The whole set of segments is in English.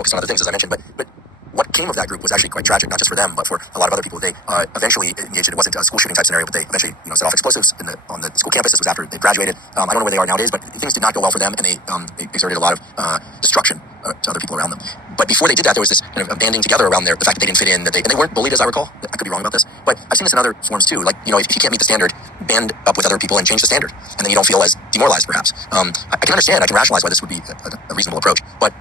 focused on other things, as I mentioned. But what came of that group was actually quite tragic, not just for them, but for a lot of other people. They eventually engaged in, it wasn't a school shooting type scenario, but they eventually set off explosives on the school campus. This was after they graduated. I don't know where they are nowadays, but things did not go well for them, and they exerted a lot of destruction to other people around them. But before they did that, there was this kind of banding together around the fact that they didn't fit in, and they weren't bullied, as I recall. I could be wrong about this, but I've seen this in other forms too. Like, if you can't meet the standard, band up with other people and change the standard, and then you don't feel as demoralized, perhaps. I can understand, I can rationalize why this would be a reasonable approach, but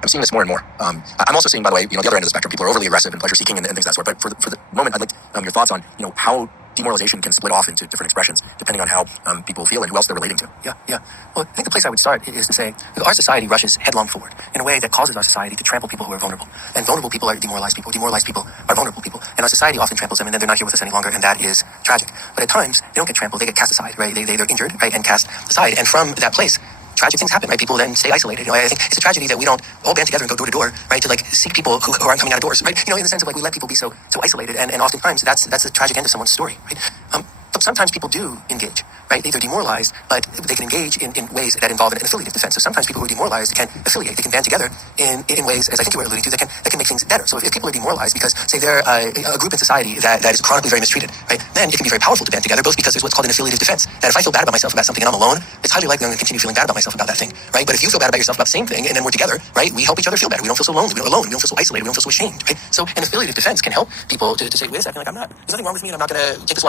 I'm seeing this more and more. I'm also seeing, by the way, the other end of the spectrum, people are overly aggressive and pleasure-seeking and things of that sort. But for the moment, I'd like your thoughts on, how demoralization can split off into different expressions depending on how people feel and who else they're relating to. Yeah. Well, I think the place I would start is to say our society rushes headlong forward in a way that causes our society to trample people who are vulnerable. And vulnerable people are demoralized people. Demoralized people are vulnerable people. And our society often tramples them, and then they're not here with us any longer, and that is tragic. But at times, they don't get trampled, they get cast aside, right? They're injured, right, and cast aside. And from that place, tragic things happen, right? People then stay isolated. I think it's a tragedy that we don't all band together and go door to door, right, to seek people who aren't coming out of doors, right? In the sense of we let people be so isolated, and oftentimes that's the tragic end of someone's story, right? But sometimes people do engage, right? They're demoralized, but they can engage in ways that involve an affiliative defense. So sometimes people who are demoralized can affiliate, they can band together in ways, as I think you were alluding to, that can make things better. So if people are demoralized because, say, they're a group in society that is chronically very mistreated, right, then it can be very powerful to band together, both because there's what's called an affiliative defense. That if I feel bad about myself about something and I'm alone, it's highly likely I'm going to continue feeling bad about myself about that thing, right? But if you feel bad about yourself about the same thing and then we're together, right, we help each other feel better. We don't feel so lonely, we don't alone, we don't feel so isolated, we don't feel so ashamed, right? So an affiliative defense can help people to say, wait a second, there's nothing wrong with me and I'm not going to take this